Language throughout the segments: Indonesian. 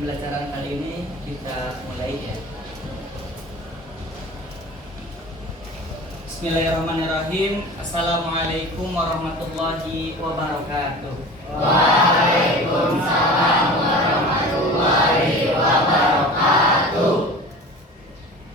pembelajaran kali ini kita mulai ya. Bismillahirrahmanirrahim. Assalamualaikum warahmatullahi wabarakatuh. Waalaikumsalam warahmatullahi wabarakatuh.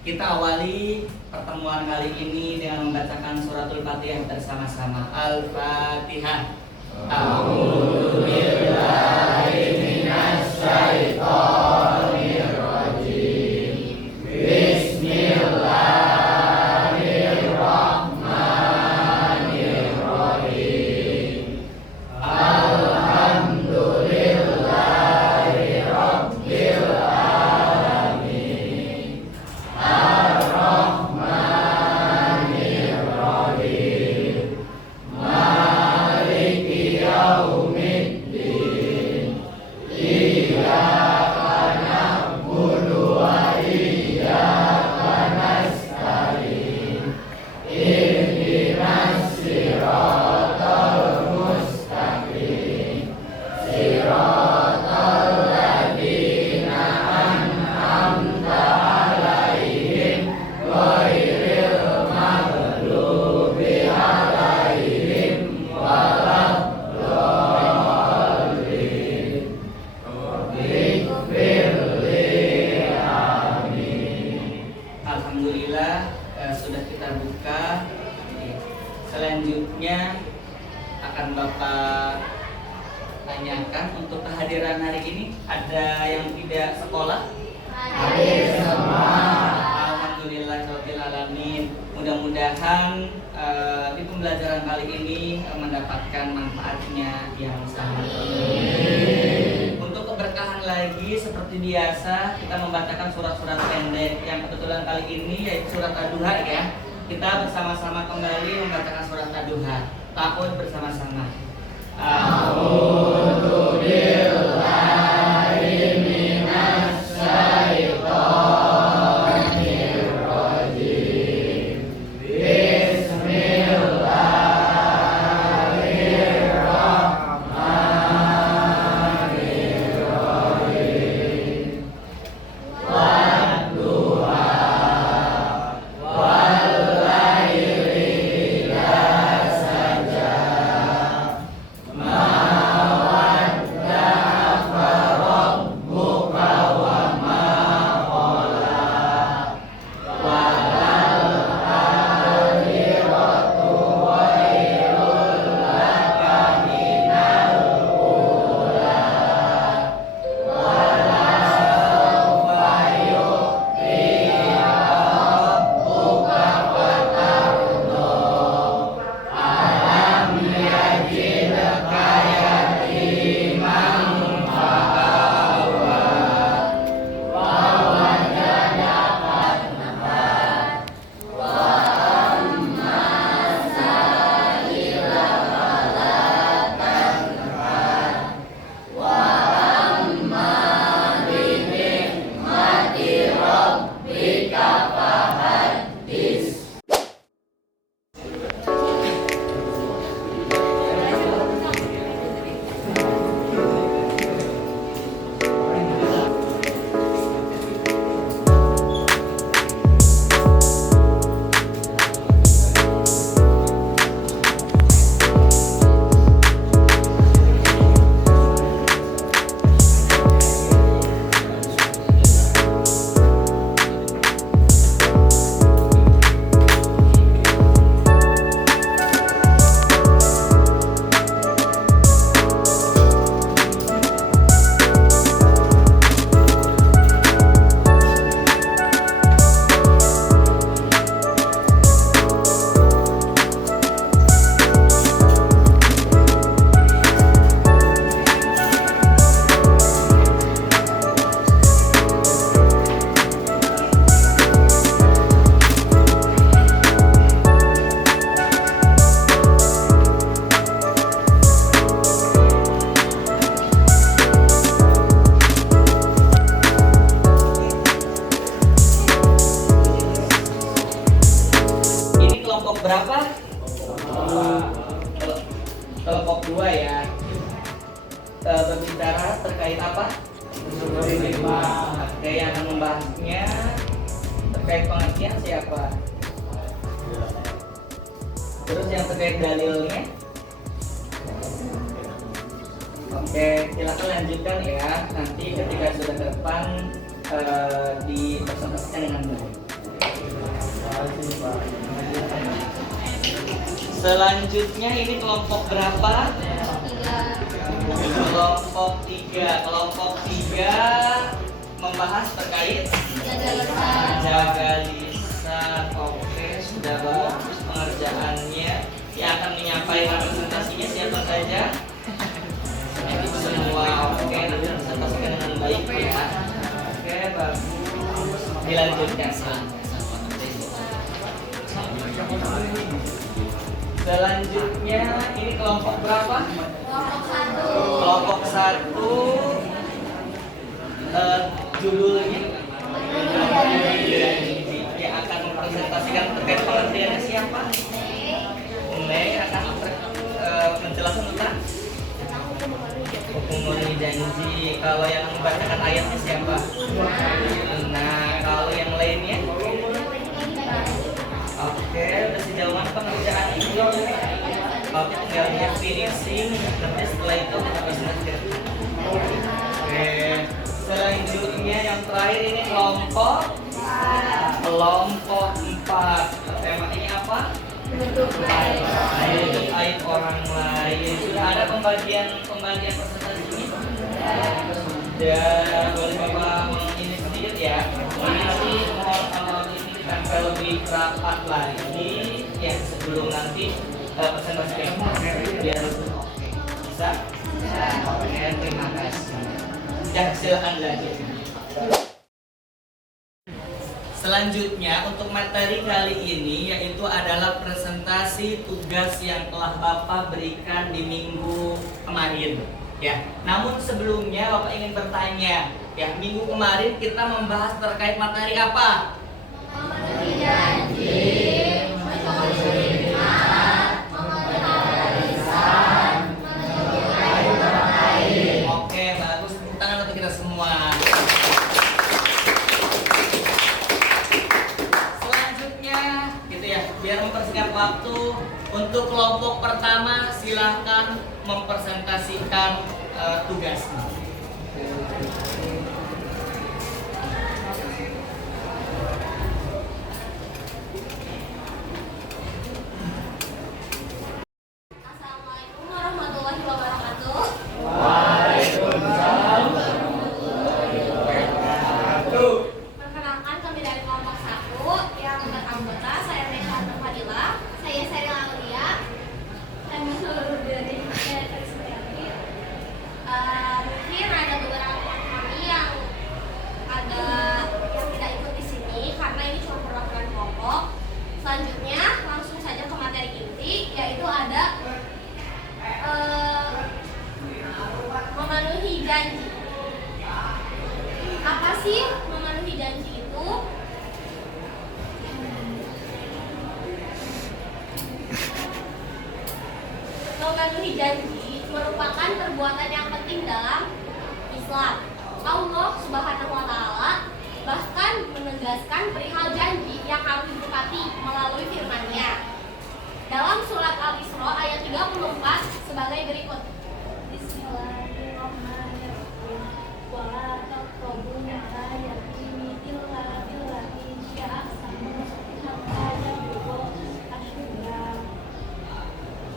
Kita awali pertemuan kali ini dengan membacakan suratul Fatihah bersama-sama. Al-Fatihah. A'udzu billahi minasy syaithanir rajim. Bismillahirrahmanirrahim. Alhamdulillahi rabbil alamin. Ar-Rahmanir Rahim. Maliki yaumiddin. Iyyaka na'budu wa iyyaka nasta'in. Ihdinas siratal mustaqim. Siratal ladzina an'amta 'alaihim ghairil maghdubi 'alaihim waladdallin. Ighfirli, amin. Alhamdulillah, sudah kita buka. Selanjutnya akan Bapak tanyakan untuk kehadiran hari ini. Ada yang tidak sekolah? Hadir semua. Alhamdulillahirabbil alamin. Mudah-mudahan di pembelajaran kali ini mendapatkan manfaatnya yang sangat tinggi. Untuk keberkahan lagi seperti biasa kita membacakan surat-surat pendek yang kebetulan kali ini yaitu surat Ad-Duha ya. Kita bersama-sama kembali membacakan surat Ad-Duha. Ta'awudz bersama-sama. A'udzu billahi minasy syaithanir rajim. Bismillahirrahmanirrahim. Wadduha wal-laili idza saja. Ma wadda'aka rabbuka wa ma qala. Walal-akhiratu khairul laka minal ula. Walasawfa yu'tika rabbuka fatarda. Alam yajidka yatiman fa'awa. Wa wajadaka dhalan. Wa amma sa'ila fala tanhar. Wa amma bi ni'mati rabbika fahaddits. Ini kelompok berapa? Kelompok 2 ya. Berbicara terkait apa? Oke, yang akan membahasnya terkait pengertian siapa? Terus yang terkait dalilnya? Oke, silakan lanjutkan ya. Nanti ketika sudah ke depan dipresentasikan dengan baik. Selanjutnya ini kelompok berapa? Kelompok 3. Kelompok 3 membahas terkait jaga lisan. Oke, sudah bagus pengerjaannya. Yang akan menyampaikan presentasinya siapa saja? Semua. Oke, nanti presentasikan dengan baik ya. Oke, bagus. Dilanjutkan. Selanjutnya ini kelompok berapa? Kelompok 1. Judulnya yang akan mempresentasikan terkait pengertiannya siapa? Mei akan menjelaskan tentang hukum memenuhi janji. Kalau yang membacakan ayatnya siapa? Nah, kalau yang lainnya? Oke, udah sejauh mana pengerjaan ini? Oke, tinggal finishing. Nanti setelah itu kita presentasikan. Oke, selanjutnya yang terakhir ini kelompok 4. Tema ini apa? Menutup aib orang lain. Sudah ada pembagian presentasinya? Sudah. Boleh Bapak ini sedikit ya. Ini nanti mohon ini ditempel lebih rapat lagi ya sebelum nanti presentasi biar oke. Bisa? Oke, terima kasih. Ya, silakan lanjut. Selanjutnya untuk materi kali ini yaitu adalah presentasi tugas yang telah Bapak berikan di minggu kemarin. Ya, namun sebelumnya Bapak ingin bertanya, ya minggu kemarin kita membahas terkait materi apa? Memenuhi janji, memenuhi iman, memelihara lisan, menutup aib orang lain. Oke, bagus. Tepuk tangan untuk kita semua. Selanjutnya, gitu ya, biar mempersingkat waktu, untuk kelompok pertama silahkan mempresentasikan tugasnya. Assalamualaikum warahmatullahi wabarakatuh. Perkenalkan, kami dari kelompok 1 yang beranggota saya Nesha Fadila, saya Seril Aulia, dan seluruh dari saya Krisdayanti. Mungkin ada beberapa teman kami yang tidak ikut di sini karena ini cuma perwakilan kelompok. Selanjutnya langsung saja ke materi inti, yaitu ada memenuhi janji. Apa sih memenuhi janji itu? Memenuhi janji merupakan perbuatan yang penting dalam Islam. Allah Subhanahu wa Ta'ala bahkan menegaskan perihal janji yang harus ditepati melalui firman-Nya dalam surat Al-Isra ayat 34 sebagai berikut. Bismillahirrahmanirrahim. Wa la taqrabu ma yatimi illa billati hiya ahsanu hatta yablugha ashudda.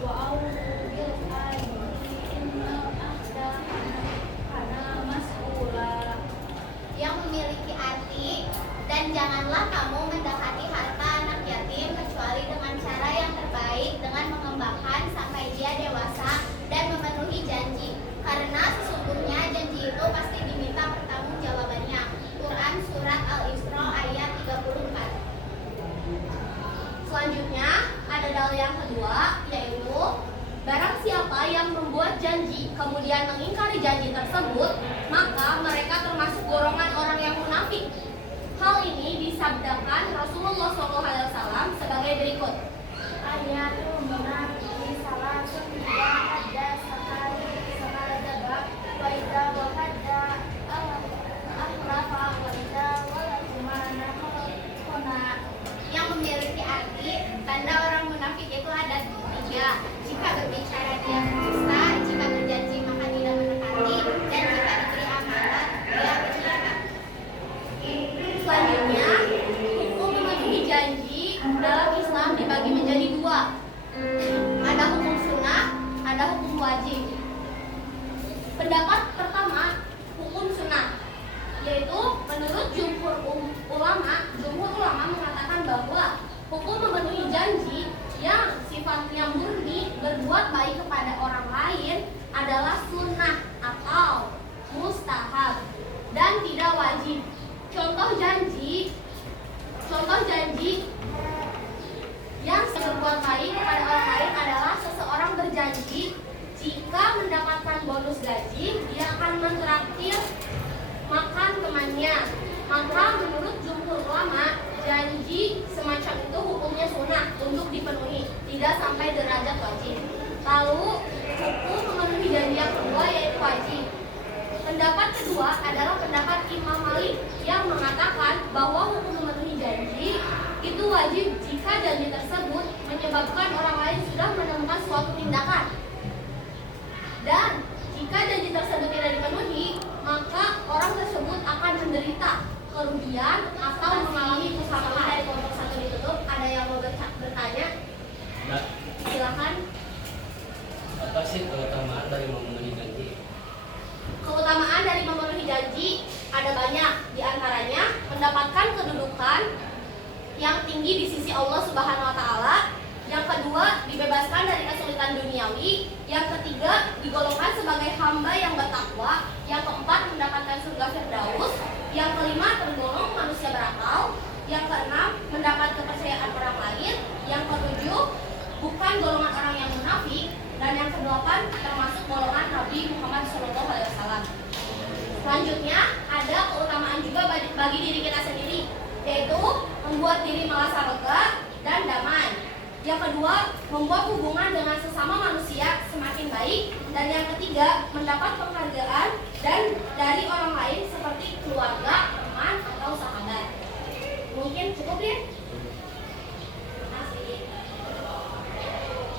Wa awfu bil ahdi innal ahda kana mas'ula. Yang memiliki arti, dan janganlah kamu mendekati harta anak yatim kecuali dengan cara yang terbaik, dengan mengembangkan sampai dia dewasa dan memenuhi janji, karena sesungguhnya janji itu pasti diminta pertanggungjawabannya. Quran surat Al-Isra ayat 34. Selanjutnya ada dalil yang kedua, yaitu barang siapa yang membuat janji kemudian mengingkari janji tersebut, maka mereka termasuk golongan orang yang munafik. Hal ini disabdakan Rasulullah SAW sebagai berikut. Ayatul munafiki salatun idza hadda sakali sakadzaba wa idza wa'ada gaji, dia akan mentraktir makan temannya. Maka menurut jumhur ulama, janji semacam itu hukumnya sunnah untuk dipenuhi, tidak sampai derajat wajib. Lalu hukum memenuhi janji yang kedua yaitu wajib. Pendapat kedua adalah pendapat Imam Malik yang mengatakan bahwa hukum memenuhi janji itu wajib jika janji tersebut menyebabkan orang lain sudah menemukan suatu tindakan. Dan jika janji tersebut tidak dipenuhi, maka orang tersebut akan menderita kerugian atau mengalami kerusakan. Dari kelompok satu ditutup, ada yang mau bertanya? Silakan. Apa sih keutamaan dari memenuhi janji? Keutamaan dari memenuhi janji ada banyak, di antaranya mendapatkan kedudukan yang tinggi di sisi Allah Subhanahu wa taala. Yang kedua, dibebaskan dari kesulitan duniawi. Yang ketiga, digolongkan sebagai hamba yang bertakwa. Yang keempat, mendapatkan surga Firdaus. Yang kelima, tergolong manusia berakal. Yang keenam, mendapat kepercayaan orang lain. Yang ketujuh, bukan golongan orang yang munafik. Dan yang kedelapan, termasuk golongan Nabi Muhammad SAW. Selanjutnya, ada keutamaan juga bagi diri kita sendiri, yaitu membuat diri merasa lega dan damai. Yang kedua, membuat hubungan dengan sesama manusia semakin baik. Dan yang ketiga, mendapat penghargaan dan dari orang lain seperti keluarga, teman, atau sahabat. Mungkin cukup ya? Terima kasih.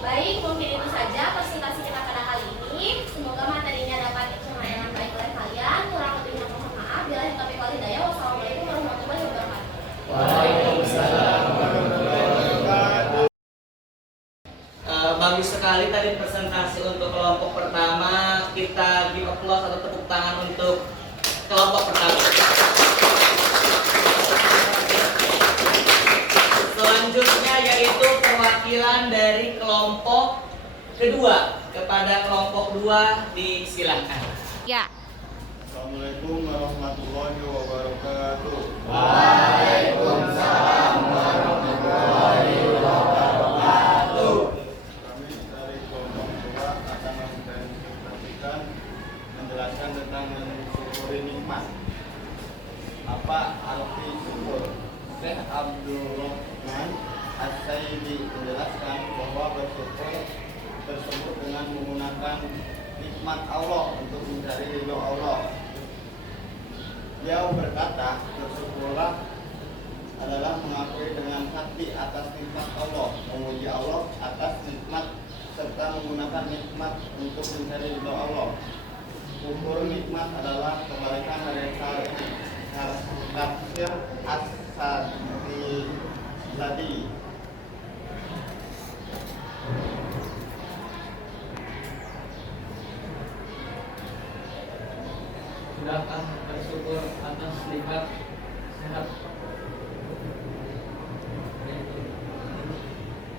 Baik, mungkin itu saja presentasi kita pada kali ini. Semoga materinya dapat dicerna dengan baik oleh kalian. Kurang lebihnya mohon maaf. Bila taufiq wal hidayah. Wassalamualaikum warahmatullahi wabarakatuh. Waalaikumsalam warahmatullahi wabarakatuh. Bagus sekali tadi presentasi untuk kelompok pertama. Kita give applause atau tepuk tangan untuk kelompok pertama. Selanjutnya yaitu perwakilan dari kelompok kedua. Kepada kelompok dua disilahkan. Ya. Assalamualaikum warahmatullahi wabarakatuh. Waalaikumsalam warahmatullahi wabarakatuh. Kami dari kelompok kedua akan mempresentasikan menjelaskan tentang mensyukuri nikmat. Apa arti syukur? Syekh Abdul Rahman As-Saidi menjelaskan bahwa bersyukur tersebut dengan menggunakan nikmat Allah untuk mencari ridho Allah. Dia berkata, bersyukurlah adalah mengakui dengan hati atas nikmat Allah, memuji Allah atas nikmat serta menggunakan nikmat untuk mencari ridho Allah. Syukur nikmat adalah kebalikan dari tafsir as-sadi tadi. Sudahkah bersyukur atas nikmat sehat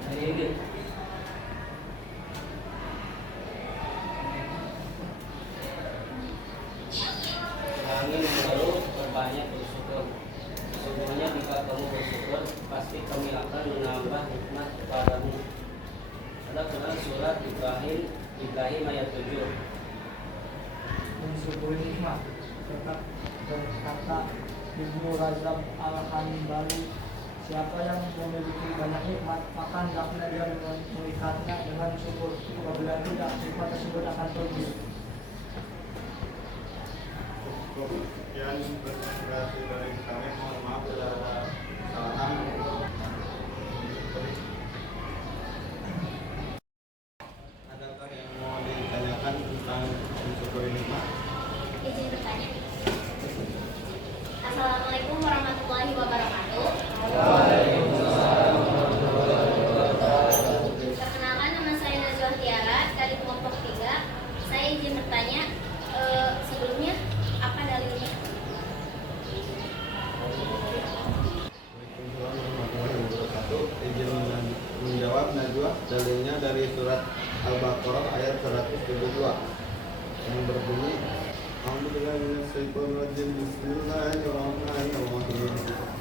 hari ini? Jangan baru berbanyak bersyukur. Sesungguhnya jika kamu bersyukur, pasti kami akan menambah nikmat kepadamu. Ada Quran surat Ibrahim ayat 7. Mensyukuri nikmat berkata Ibnu Rajab Al-Hanbali, siapa yang memiliki banyak nikmat maka hendaknya dia mengikatnya dengan syukur. Apabila tidak, nikmat tersebut akan pergi. Sekian presentasi dari kami. Mohon maaf bila ada kesalahan. Adakah yang mau ditanyakan tentang mensyukuri nikmat? Izin bertanya. Assalamualaikum warahmatullahi wabarakatuh. Perkenalkan, nama saya Najwa Tiara dari kelompok 3. Saya izin bertanya, sebelumnya apa dalilnya? Waalaikumsalam warahmatullahi wabarakatuh. Izin menjawab Najwa. Dalilnya dari surat Al-Baqarah ayat 172 yang berbunyi, A'udzubillahiminasyaitonirrajim. Bismillahirrahmanirrahim.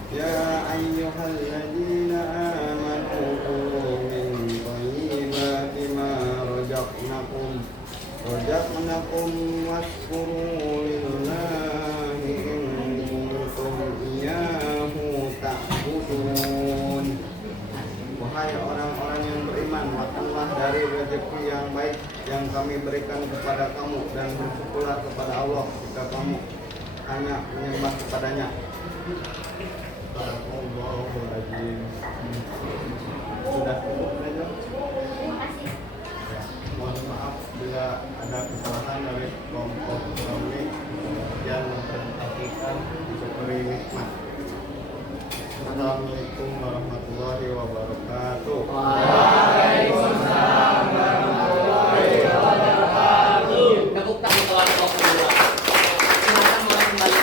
Ya ayyuhalladzina amanu qulu min thayyibati ma razaqnakum Raja'nakum waskuru lillahi in kuntum iyyahu ta'budun. Wahai orang-orang yang beriman, makanlah dari rezeki yang baik yang kami berikan kepada kamu dan bersyukurlah kepada Allah jika kamu hanya menyembah kepadanya. Astagfirullahaladzim. Sudah cukup aja. Terima kasih. Mohon maaf bila ada kesalahan dari kelompok kami yang mempresentasikan syukuri nikmat. Assalamualaikum warahmatullahi wabarakatuh. Waalaikumsalam warahmatullahi wabarakatuh. Tepuk tangan kelompok kedua. Silakan mulai kembali.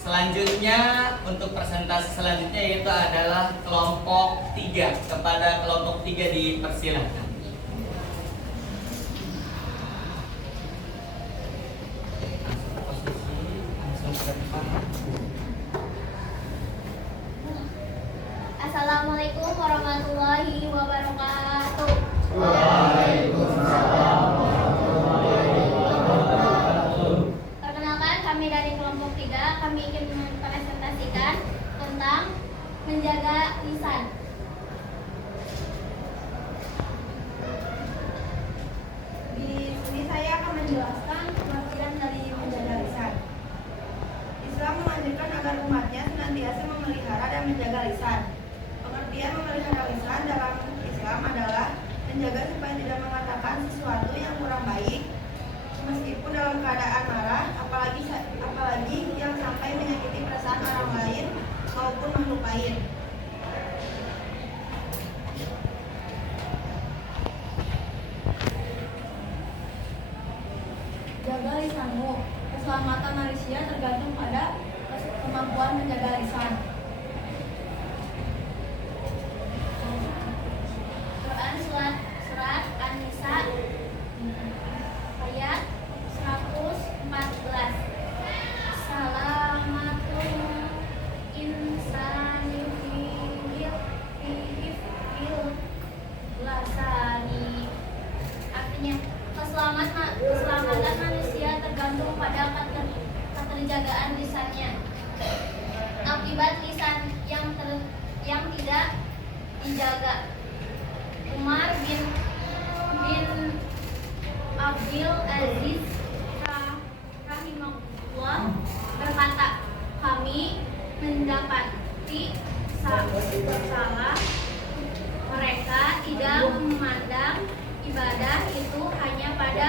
Selanjutnya untuk presentasi selanjutnya yaitu adalah kelompok 3. Kepada kelompok 3 dipersilakan. Assalamualaikum warahmatullahi wabarakatuh. Perkenalkan, kami dari kelompok 3. Kami ingin mempresentasikan tentang menjaga lisan. Di sini saya akan menjelaskan pengertian dari menjaga lisan. Islam menganjurkan agar umatnya senantiasa memelihara dan menjaga lisan. Pengertian memelihara lisan dalam Islam adalah menjaga supaya tidak mengatakan sesuatu yang kurang baik, meskipun dalam keadaan marah, apalagi yang sampai menyakiti perasaan orang lain maupun makhluk lain. Jaga lisanmu. Keselamatan manusia tergantung pada kemampuan menjaga lisan. Quran surat An-Nisa ayat 114. Salamatun insani fil lasani. Artinya keselamatan manusia tergantung pada keterjagaan lisannya. Akibat lisan yang tidak dijaga. Umar bin Abdul Aziz rahimahullah berkata, kami mendapati salah mereka tidak memandang ibadah itu hanya pada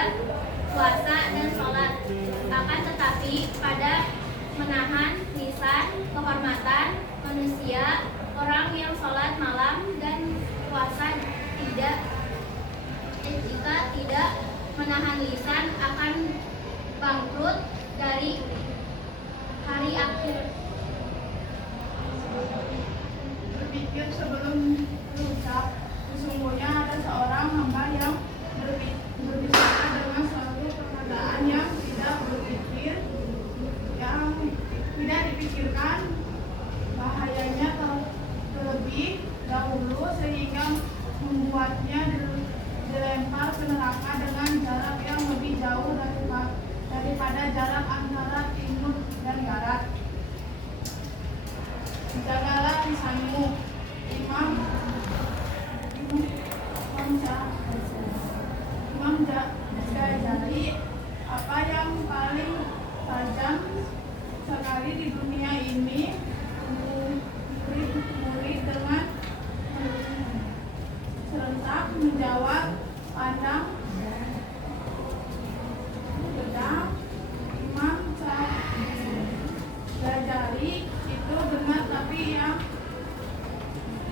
puasa dan sholat, akan tetapi pada menahan lisan, kehormatan manusia. Orang yang sholat malam dan puasa jika tidak menahan lisan akan bangkrut dari hari akhir. Berpikir sebelum berucap. Sesungguhnya ada seorang hamba yang berbicara dengan suatu perkataan yang tidak dipikirkan bahayanya terlebih dahulu sehingga membuatnya dilempar ke neraka dengan jarak yang lebih jauh daripada jarak antara timur dan barat. Jagalah lisanmu. Imam Ghazali, apa yang paling tajam sekali di dunia ini, murid dengan serentak menjawab, pandang, pedang. Imam Ghazali itu benar, tapi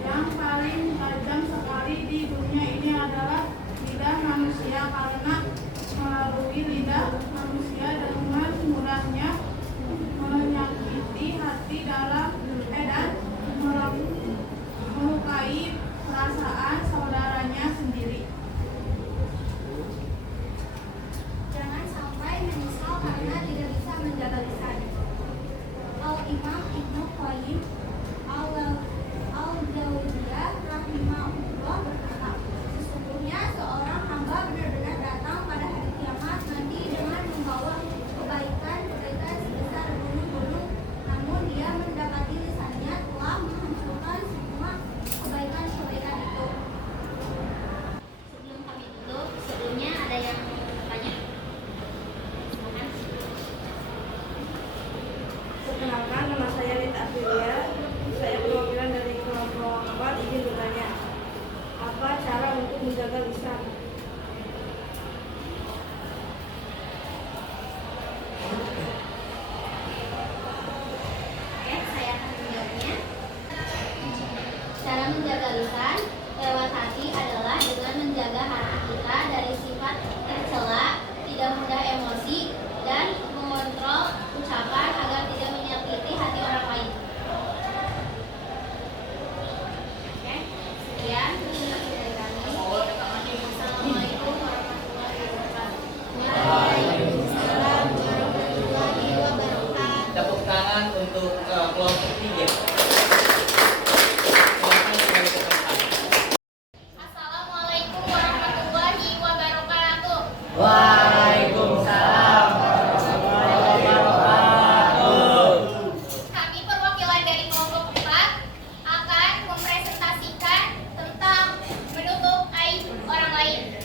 yang paling tajam sekali di dunia ini adalah lidah manusia, karena melalui lidah manusia dengan mudahnya menyakiti hati dan melukai perasaan saudaranya sendiri. Waalaikumsalam warahmatullahi wabarakatuh. Kami perwakilan dari kelompok 4 akan mempresentasikan tentang menutup aib orang lain.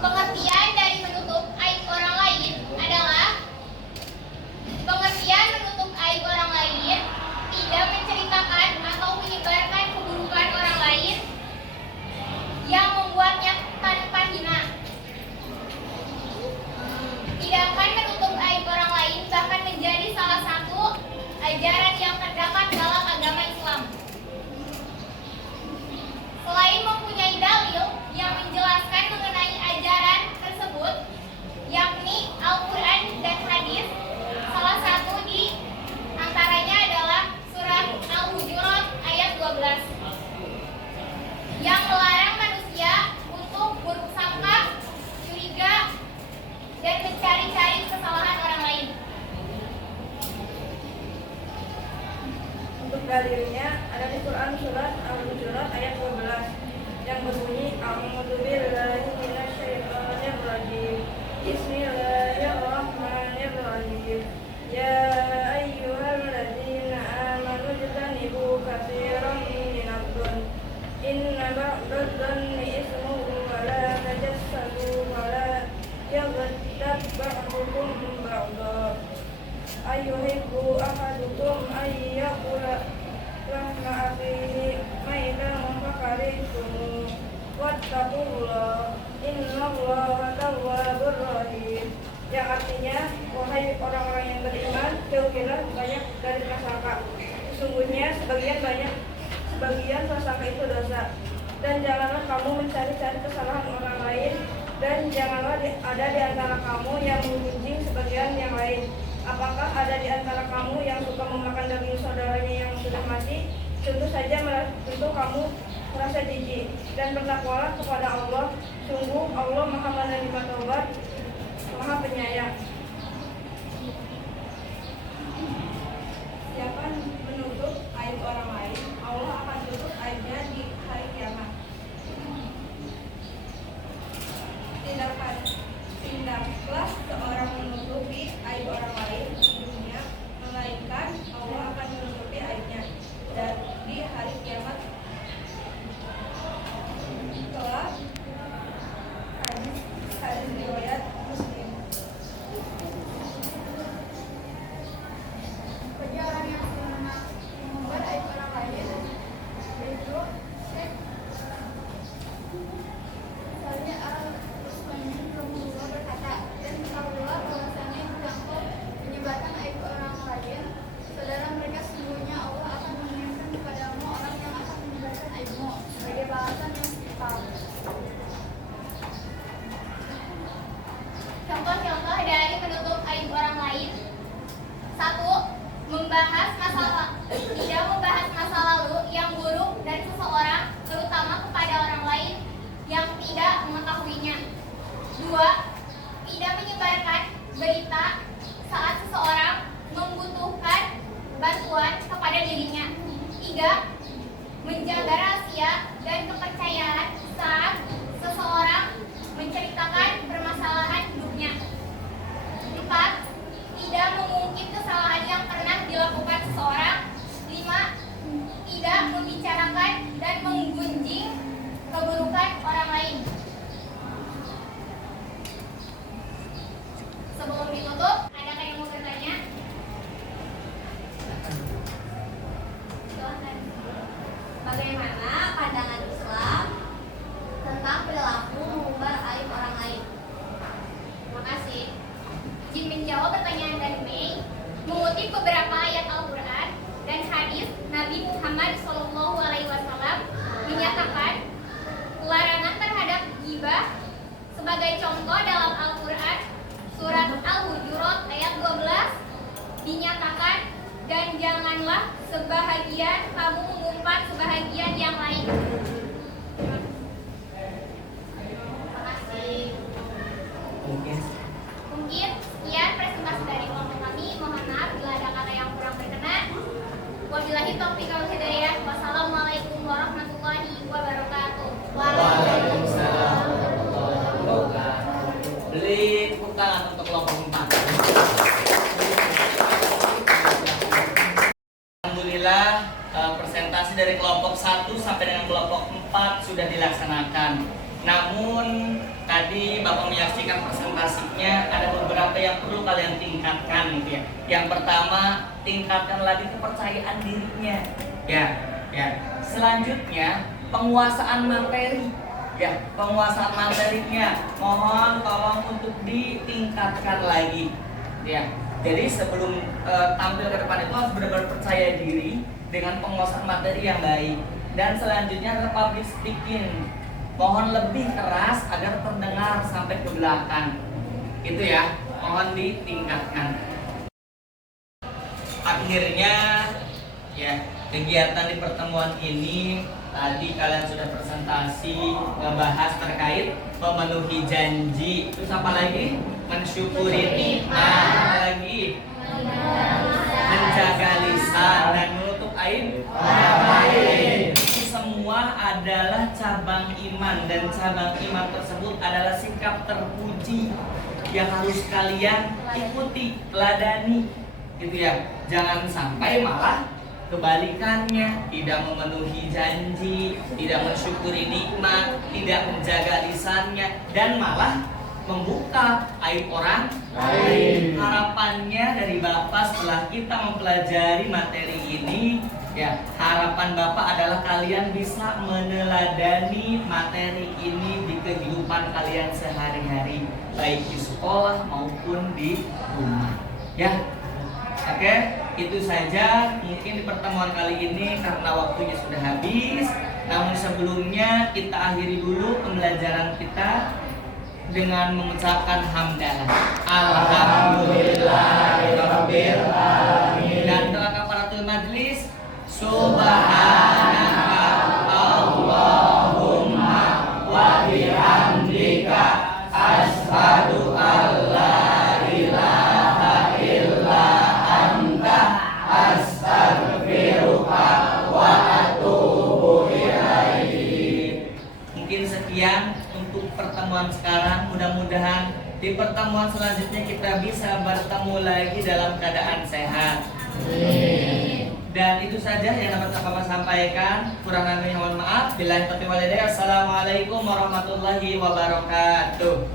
Pengertian dari menutup aib orang lain adalah pengertian menutup aib orang lain tidak menceritakan atau menyebarkan keburukan orang lain yang membuatnya tanpa hina. Tidak akan menutup aib orang lain bahkan menjadi salah satu ajaran yang terdapat dalam agama Islam. Selain mempunyai dalil yang menjelaskan mengenai ajaran tersebut, yakni Al-Quran dan hadis, salah satu di antaranya adalah surat Al-Hujurat ayat 12 yang melarang manusia untuk buruk sangka, curiga, dan mencari-cari kesalahan orang lain. Untuk dalilnya ada di Quran surat Al-Hujurat ayat 12 yang berbunyi A'udzubillahi minasyaitonir rajim. Bismillahirrahmanirrahim. Ya ayyuhalladzina amanu ijtanibu katsiran minadh-dhunn. Inna ba'dadh-dhanni ismun wa la tajassadu wa la yaghtab ba'dukum ba'dha. Ayuhibbu ahadukum ayyakula lahma akhihi maitan fakarihtum wattaqullah innallaha tawwabur rahim. Yang artinya, wahai orang-orang yang beriman, jauhilah banyak dari prasangka. Sesungguhnya sebagian prasangka itu dosa. Dan janganlah kamu mencari-cari kesalahan orang lain, dan janganlah ada di antara kamu yang menggunjing sebagian yang lain. Apakah ada di antara kamu yang suka memakan daging saudaranya yang sudah mati? Tentu kamu merasa jijik. Dan bertakwalah kepada Allah. Sungguh Allah Maha menerima taubat, Maha penyayang. Siapa menutup aib orang lain, Allah akan tutup aibnya di hari kiamat. Tidaklah seorang menutupi aib orang lain di dunia, melainkan Allah akan menutupi aibnya dan di hari kiamat. Setelah hadis riwayat Muslim. Bagi orang yang membuat aib orang lain, yaitu misalnya Rasulullah berkata, dan ketahuilah bahwasanya mencakup menyebarkan aib orang lain, saudara mereka sesungguhnya Allah akan mengirimkan kepadamu orang yang akan menyebarkan aibmu sebagai balasan yang setimpal. Contoh-contoh dari menutup aib orang lain. 1. Membahas tidak membahas masa lalu yang buruk dari seseorang, terutama kepada orang lain yang tidak mengetahuinya. 2. Tidak menyebarkan berita saat seseorang membutuhkan bantuan kepada dirinya. 3. Menjaga rahasia dan kepercayaan saat seseorang menceritakan permasalahan hidupnya. 4. Tidak mengungkit kesalahan yang pernah dilakukan seseorang. 5. Tidak membicarakan dan menggunjing keburukan orang lain. Sebelum ditutup, adakah yang mau bertanya? Silahkan. Bagaimana pandangan Islam tentang perilaku mengumbar aib orang lain? Terima kasih. Izin menjawab pertanyaan dari Mei, mengutip beberapa ayat Al-Quran dan hadis Nabi Muhammad SAW menyatakan larangan terhadap ghibah. Sebagai contoh dalam Al-Quran surat Al-Hujurat ayat 12 dinyatakan, dan janganlah sebahagian kamu mengumpat sebahagian yang lain. Terima kasih. Mungkin sekian presentasi dari kelompok kami. Mohon maaf bila ada kata yang kurang berkenan. Wabillahi taufiq wal hidayah. Wassalamualaikum warahmatullahi wabarakatuh. Waalaikumsalam warahmatullahi wabarakatuh. tangan untuk kelompok 4. Alhamdulillah presentasi dari kelompok 1 sampai dengan kelompok 4 sudah dilaksanakan. Namun tadi Bapak menyaksikan presentasinya, ada beberapa yang perlu kalian tingkatkan gitu ya. Yang pertama, tingkatkan lagi kepercayaan dirinya. Ya. Selanjutnya, penguasaan materi. Ya, penguasaan materinya mohon tolong untuk ditingkatkan lagi. Ya. Jadi sebelum tampil ke depan itu harus benar-benar percaya diri dengan penguasaan materi yang baik. Dan selanjutnya adalah public speaking. Mohon lebih keras agar terdengar sampai ke belakang. Itu ya, mohon ditingkatkan. Akhirnya ya, kegiatan di pertemuan ini tadi kalian sudah presentasi ngebahas terkait memenuhi janji. Terus apa lagi? Mensyukuri nikmat. Apa lagi? Menjaga lisan dan menutup aib. Ini semua adalah cabang iman, dan cabang iman tersebut adalah sikap terpuji yang harus kalian ikuti, teladani, gitu ya. Jangan sampai malah kebalikannya, tidak memenuhi janji, tidak mensyukuri nikmat, tidak menjaga lisannya, dan malah membuka aib orang lain. Harapannya dari Bapak setelah kita mempelajari materi ini, ya, harapan Bapak adalah kalian bisa meneladani materi ini di kehidupan kalian sehari-hari, baik di sekolah maupun di rumah. Ya, oke, itu saja mungkin di pertemuan kali ini karena waktunya sudah habis. Namun sebelumnya kita akhiri dulu pembelajaran kita dengan mengucapkan hamdalah. Alhamdulillahirabbil alamin. Dan doa kafaratul majlis. Subhanaka Allahumma wa bihamdika asyhadu an la ilaha illa anta astaghfiruka wa atubu ilaik. Mungkin sekian untuk pertemuan sekarang. Mudah-mudahan di pertemuan selanjutnya kita bisa bertemu lagi dalam keadaan sehat. Dan itu saja yang dapat Bapak sampaikan. Kurang lebihnya mohon maaf. Billahi taufiq wal hidayah. Assalamualaikum warahmatullahi wabarakatuh.